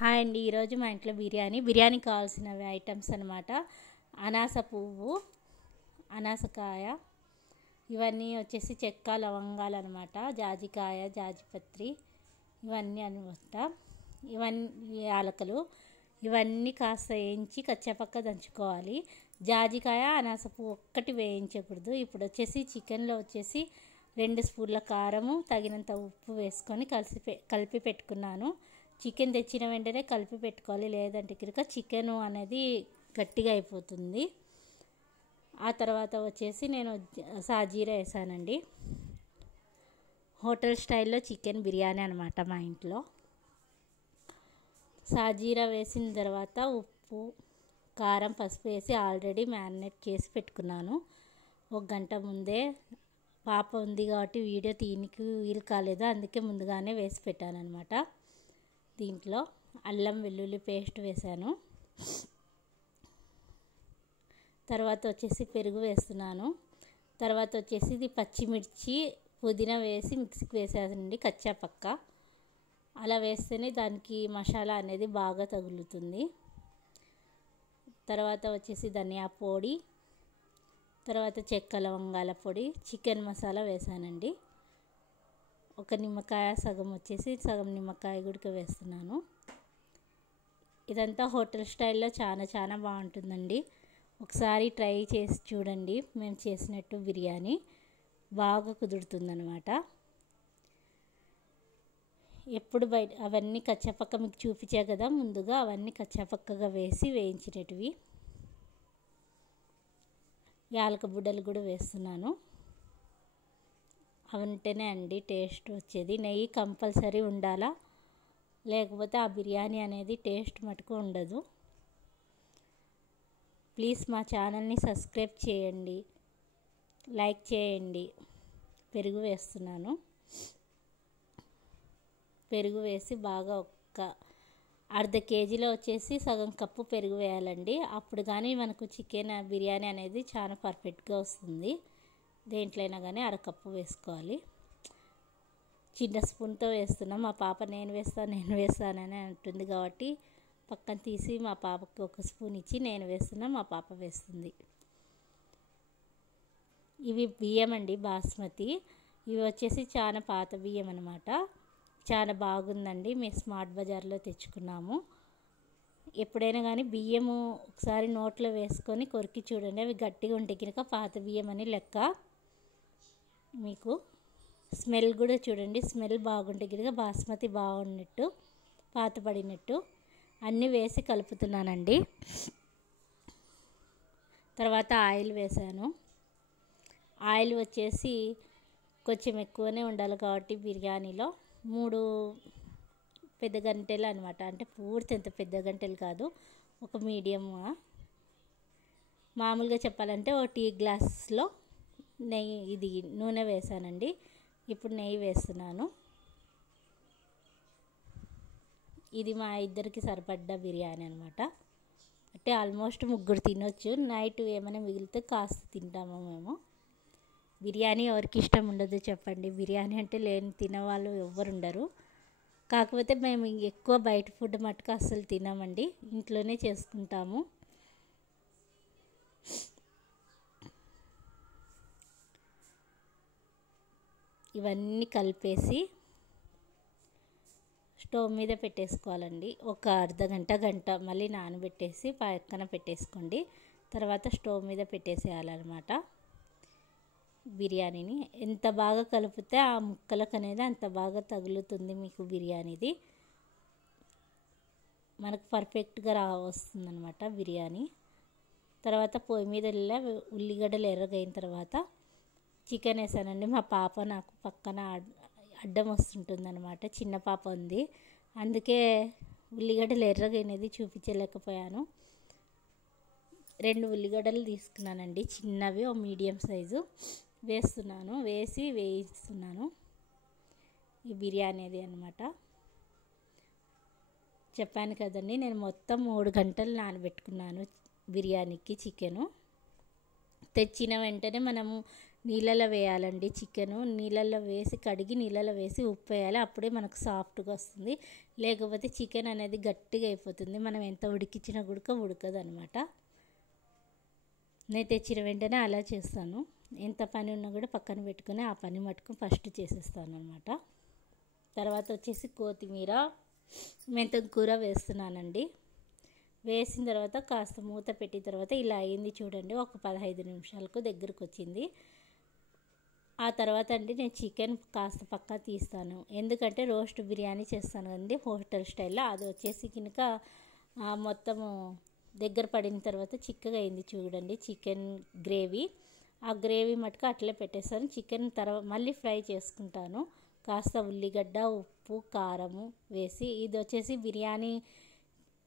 Hi అండి. ఈరోజు మా ఇంట్లో బిర్యానీకి కావాల్సినవి ఐటమ్స్ అనమాట. అనాస పువ్వు, అనాసకాయ, ఇవన్నీ వచ్చేసి చెక్క లవంగాలు అనమాట, జాజికాయ, జాజిపత్రి, ఇవన్నీ అనమాట. ఇవన్నీ యాలకులు, ఇవన్నీ కాస్త వేయించి కచ్చాపక్క దంచుకోవాలి. జాజికాయ, అనాస పువ్వు ఒక్కటి వేయించకూడదు. ఇప్పుడు వచ్చేసి చికెన్లో వచ్చేసి 2 స్పూన్ల కారము, తగినంత ఉప్పు వేసుకొని కలిపి పెట్టుకున్నాను. చికెన్ తెచ్చిన వెంటనే కలిపి పెట్టుకోవాలి, లేదంటే కనుక చికెన్ అనేది గట్టిగా అయిపోతుంది. ఆ తర్వాత వచ్చేసి నేను సాజీరా వేసానండి. హోటల్ స్టైల్లో చికెన్ బిర్యానీ అనమాట మా ఇంట్లో. సాజీరా వేసిన తర్వాత ఉప్పు, కారం, పసుపు వేసి ఆల్రెడీ మ్యారినేట్ చేసి పెట్టుకున్నాను 1 గంట ముందే. పాప ఉంది కాబట్టి వీడియో తీయనికి వీలు కాలేదు, అందుకే ముందుగానే వేసి పెట్టాను అనమాట. దీంట్లో అల్లం వెల్లుల్లి పేస్ట్ వేసాను. తర్వాత వచ్చేసి పెరుగు వేస్తున్నాను. తర్వాత వచ్చేసి ఇది పచ్చిమిర్చి, పుదీనా వేసి మిక్సీకి వేసానండి కచ్చాపక్క. అలా వేస్తేనే దానికి మసాలా అనేది బాగా తగులుతుంది. తర్వాత వచ్చేసి ధనియా పొడి, తర్వాత చెక్క లవంగాల పొడి, చికెన్ మసాలా వేసానండి. 1 నిమ్మకాయ సగం వచ్చేసి సగం నిమ్మకాయ గుడిక వేస్తున్నాను. ఇదంతా హోటల్ స్టైల్లో చాలా బాగుంటుందండి. ఒకసారి ట్రై చేసి చూడండి. మేము చేసినట్టు బిర్యానీ బాగా కుదురుతుందనమాట. ఎప్పుడు బయట అవన్నీ కచ్చాపక్క మీకు చూపించా కదా ముందుగా, అవన్నీ కచ్చాపక్కగా వేయించినటివి. యాలక బుడ్డలు కూడా వేస్తున్నాను. అవంటేనే అండి టేస్ట్ వచ్చేది. నెయ్యి కంపల్సరీ ఉండాలా, లేకపోతే ఆ బిర్యానీ అనేది టేస్ట్ మటుకు ఉండదు. ప్లీజ్ మా ఛానల్ని సబ్స్క్రైబ్ చేయండి, లైక్ చేయండి. పెరుగు వేస్తున్నాను. పెరుగు వేసి బాగా అర్ధ కేజీలో వచ్చేసి సగం కప్పు పెరుగు వేయాలండి. అప్పుడు కానీ మనకు చికెన్ బిర్యానీ అనేది చాలా పర్ఫెక్ట్గా వస్తుంది. దేంట్లో అయినా కానీ అరకప్పు వేసుకోవాలి. చిన్న స్పూన్తో వేస్తున్నాం. మా పాప నేను వేస్తానని అంటుంది కాబట్టి పక్కన తీసి మా పాపకి 1 స్పూన్ ఇచ్చి నేను వేస్తున్నా, మా పాప వేస్తుంది. ఇవి బియ్యం అండి, బాస్మతి. ఇవి వచ్చేసి చాలా పాత బియ్యం అనమాట. చాలా బాగుందండి. మేము స్మార్ట్ బజార్లో తెచ్చుకున్నాము. ఎప్పుడైనా కానీ బియ్యము ఒకసారి నోట్లో వేసుకొని కొరికి చూడండి, అవి గట్టిగా ఉంటే కనుక పాత బియ్యం అని లెక్క. మీకు స్మెల్ కూడా చూడండి, స్మెల్ బాగుంటే కనుక బాస్మతి బాగున్నట్టు, పాతపడినట్టు. అన్నీ వేసి కలుపుతున్నానండి. తర్వాత ఆయిల్ వేసాను. ఆయిల్ వచ్చేసి కొంచెం ఎక్కువనే ఉండాలి కాబట్టి బిర్యానీలో 3 పెద్ద గంటెలు అనమాట. అంటే పూర్తి ఎంత పెద్ద గంటెలు కాదు, ఒక మీడియంగా. మామూలుగా చెప్పాలంటే 1 టీ గ్లాస్లో నూనె వేసానండి. ఇప్పుడు నెయ్యి వేస్తున్నాను. ఇది మా ఇద్దరికి సరిపడ్డ బిర్యానీ అనమాట. అంటే ఆల్మోస్ట్ 3 తినొచ్చు. నైట్ ఏమైనా మిగిలితే కాస్త తింటాము మేము. బిర్యానీ ఎవరికి ఇష్టం ఉండదు చెప్పండి. బిర్యానీ అంటే తినేవాళ్ళు ఎవ్వరు ఉండరు. కాకపోతే మేము ఎక్కువ బయట ఫుడ్ మటుకు అస్సలు తినమండి, ఇంట్లోనే చేసుకుంటాము. ఇవన్నీ కలిపేసి స్టవ్ మీద పెట్టేసుకోవాలండి. ఒక అర్ధ గంట మళ్ళీ నానబెట్టేసి పక్కన పెట్టేసుకోండి. తర్వాత స్టవ్ మీద పెట్టేసేయాలన్నమాట. బిర్యానీని ఎంత బాగా కలిపితే ఆ ముక్కలకు అనేది అంత బాగా తగులుతుంది మీకు బిర్యానీది. మనకు పర్ఫెక్ట్గా వస్తుందన్నమాట బిర్యానీ. తర్వాత పొయ్యి మీద ఉల్లిగడ్డలు ఎర్రగైన తర్వాత చికెన్ వేసానండి. మా పాప నాకు పక్కన అడ్డం వస్తుంటుందన్నమాట, చిన్న పాప ఉంది, అందుకే ఉల్లిగడ్డలు ఎర్రగైనది చూపించలేకపోయాను. 2 ఉల్లిగడ్డలు తీసుకున్నానండి, చిన్నవి, ఓ మీడియం సైజు వేస్తున్నాను. వేయిస్తున్నాను ఈ బిర్యానీది అనమాట. చెప్పాను కదండి, నేను మొత్తం 3 గంటలు నానబెట్టుకున్నాను బిర్యానీకి. చికెను తెచ్చిన వెంటనే మనము నీళ్ళలో వేయాలండి. చికెను నీళ్ళల్లో వేసి కడిగి నీళ్ళలో వేసి ఉప్పు వేయాలి. అప్పుడే మనకు సాఫ్ట్గా వస్తుంది. లేకపోతే చికెన్ అనేది గట్టిగా అయిపోతుంది. మనం ఎంత ఉడికించినా ఉడకదు అనమాట. నేను తెచ్చిన వెంటనే అలా చేస్తాను. ఎంత పని ఉన్నా కూడా పక్కన పెట్టుకొని ఆ పని మటుకు ఫస్ట్ చేసేస్తాను అనమాట. తర్వాత వచ్చేసి కొత్తిమీర మెంతం కూర వేస్తున్నానండి. వేసిన తర్వాత కాస్త మూత పెట్టిన తర్వాత ఇలా అయింది చూడండి. ఒక 15 నిమిషాలకు దగ్గరకు వచ్చింది. ఆ తర్వాత అండి నేను చికెన్ కాస్త పక్కా తీస్తాను. ఎందుకంటే రోస్ట్ బిర్యానీ చేస్తాను అండి హోటల్ స్టైల్లో. అది వచ్చేసి కనుక మొత్తము దగ్గర పడిన తర్వాత చిక్కగా అయింది చూడండి చికెన్ గ్రేవీ. ఆ గ్రేవీ మటుకు అట్లే పెట్టేస్తాను. చికెన్ తర్వాత మళ్ళీ ఫ్రై చేసుకుంటాను. కాస్త ఉల్లిగడ్డ, ఉప్పు, కారము వేసి ఇది వచ్చేసి బిర్యానీ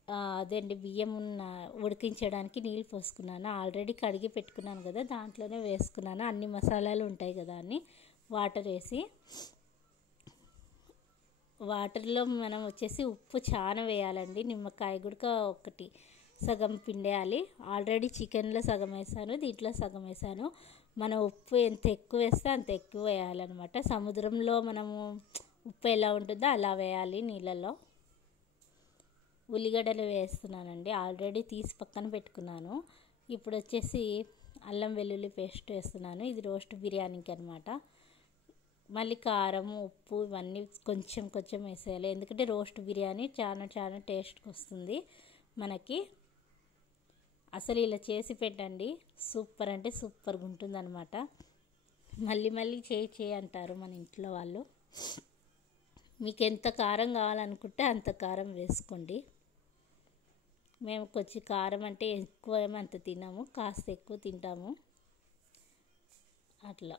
అదండి బియ్యం ఉడికించడానికి నీళ్ళు పోసుకున్నాను. ఆల్రెడీ కడిగి పెట్టుకున్నాను కదా, దాంట్లోనే వేసుకున్నాను. అన్ని మసాలాలు ఉంటాయి కదా అని వాటర్ వేసి, వాటర్లో మనం వచ్చేసి ఉప్పు చాలా వేయాలండి. నిమ్మకాయ గుడక ఒకటి సగం పిండేయాలి. ఆల్రెడీ చికెన్లో సగం వేసాను, దీంట్లో సగం వేసాను. మనం ఉప్పు ఎంత ఎక్కువ వేస్తే అంత ఎక్కువ వేయాలన్నమాట. సముద్రంలో మనము ఉప్పు ఎలా ఉంటుందో అలా వేయాలి నీళ్ళల్లో. ఉల్లిగడ్డలు వేస్తున్నానండి. ఆల్రెడీ తీసి పక్కన పెట్టుకున్నాను. ఇప్పుడు వచ్చేసి అల్లం వెల్లుల్లి పేస్ట్ వేస్తున్నాను. ఇది రోస్ట్ బిర్యానీకి అనమాట. మళ్ళీ కారం, ఉప్పు ఇవన్నీ కొంచెం కొంచెం వేసేయాలి. ఎందుకంటే రోస్ట్ బిర్యానీ చాలా టేస్ట్గా వస్తుంది మనకి. అసలు ఇలా చేసి పెట్టండి, సూపర్ అంటే సూపర్గా ఉంటుంది అనమాట. మళ్ళీ చేయి అంటారు మన ఇంట్లో వాళ్ళు. మీకు ఎంత కారం కావాలనుకుంటే అంత కారం వేసుకోండి. మేము కొంచెం కారం అంటే ఎక్కువ అంత తినము, కాస్త ఎక్కువ తింటాము అట్లా.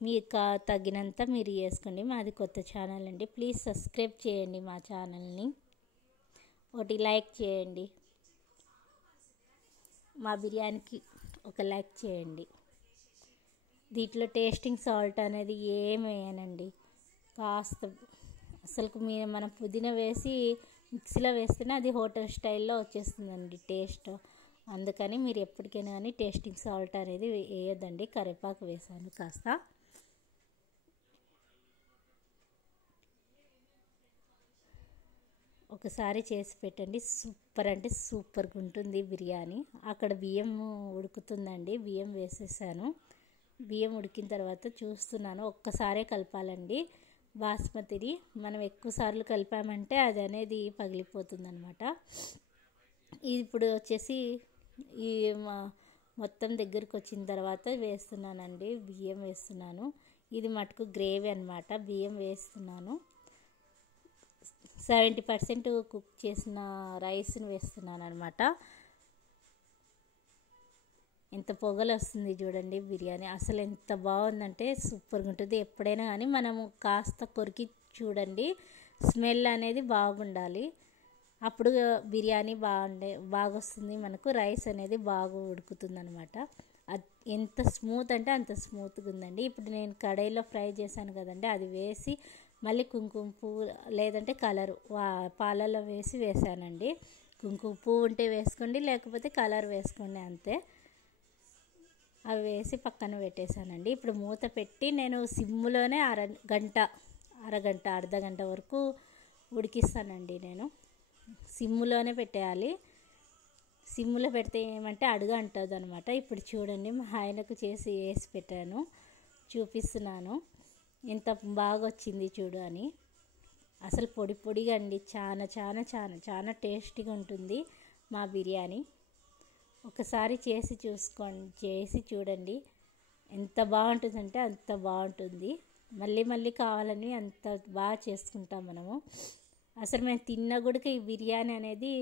మీకు తగినంత మీరు వేసుకోండి. మాది కొత్త ఛానల్ అండి. ప్లీజ్ సబ్స్క్రైబ్ చేయండి మా ఛానల్ని. ఒకటి లైక్ చేయండి. మా బిర్యానీకి ఒక లైక్ చేయండి. దీంట్లో టేస్టింగ్ సాల్ట్ అనేది ఏం వేయనండి. కాస్త అసలుకు మనం పుదీనా వేసి మిక్సీలో వేస్తేనే అది హోటల్ స్టైల్లో వచ్చేస్తుందండి టేస్ట్. అందుకని మీరు ఎప్పటికైనా కానీ టేస్టింగ్ సాల్ట్ అనేది వేయొద్దండి. కరివేపాకు వేసాను కాస్త. ఒకసారి చేసి పెట్టండి, సూపర్ అంటే సూపర్గా ఉంటుంది బిర్యానీ. అక్కడ బియ్యం ఉడుకుతుందండి, బియ్యం వేసేసాను. బియ్యం ఉడికిన తర్వాత చూస్తున్నాను. ఒక్కసారే కలపాలండి. బాస్మతిని మనం ఎక్కువ సార్లు కలిపామంటే అది అనేది పగిలిపోతుంది అనమాట. ఇప్పుడు వచ్చేసి ఈ మొత్తం దగ్గరికి వచ్చిన తర్వాత వేస్తున్నానండి, బియ్యం వేస్తున్నాను. ఇది మటుకు గ్రేవీ అనమాట. బియ్యం వేస్తున్నాను. 70% కుక్ చేసిన రైస్ని వేస్తున్నాను అనమాట. ఎంత పొగలు వస్తుంది చూడండి బిర్యానీ. అసలు ఎంత బాగుందంటే సూపర్గా ఉంటుంది. ఎప్పుడైనా కానీ మనము కాస్త కొరికి చూడండి, స్మెల్ అనేది బాగుండాలి. అప్పుడు బిర్యానీ బాగా వస్తుంది మనకు. రైస్ అనేది బాగా ఉడుకుతుంది అనమాట. ఎంత స్మూత్ అంటే అంత స్మూత్గా ఉందండి. ఇప్పుడు నేను కడాయిలో ఫ్రై చేశాను కదండి, అది వేసి మళ్ళీ కుంకుమ పువ్వు లేదంటే కలరు పాలల్లో వేసానండి. కుంకుమ పువ్వు ఉంటే వేసుకోండి, లేకపోతే కలర్ వేసుకోండి అంతే. అవి వేసి పక్కన పెట్టేశానండి. ఇప్పుడు మూత పెట్టి నేను సిమ్లోనే అర్ధగంట వరకు ఉడికిస్తానండి. నేను సిమ్లోనే పెట్టేయాలి. సిమ్లో పెడితే ఏమంటే అడుగు అంటుంది అనమాట. ఇప్పుడు చూడండి మా ఆయనకు చేసి వేసి పెట్టాను, చూపిస్తున్నాను ఎంత బాగా వచ్చింది చూడు అని. అసలు పొడిగా అండి, చాలా టేస్టీగా ఉంటుంది మా బిర్యానీ. ఒకసారి చేసి చూడండి, ఎంత బాగుంటుందంటే అంత బాగుంటుంది. మళ్ళీ కావాలని అంత బాగా చేసుకుంటాం మనము. అసలు మేము తిన్న కూడా ఈ బిర్యానీ అనేది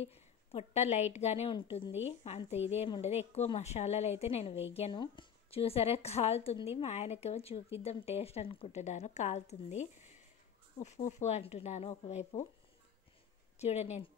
పొట్ట లైట్గానే ఉంటుంది, అంత ఇదేమి ఉండదు. ఎక్కువ మసాలాలు అయితే నేను వేయను. చూసారా కాలుతుంది. మా ఆయనకేమో చూపిద్దాం టేస్ట్ అనుకుంటున్నాను, కాలుతుంది. ఉప్పు అంటున్నాను ఒకవైపు. చూడండి ఎంత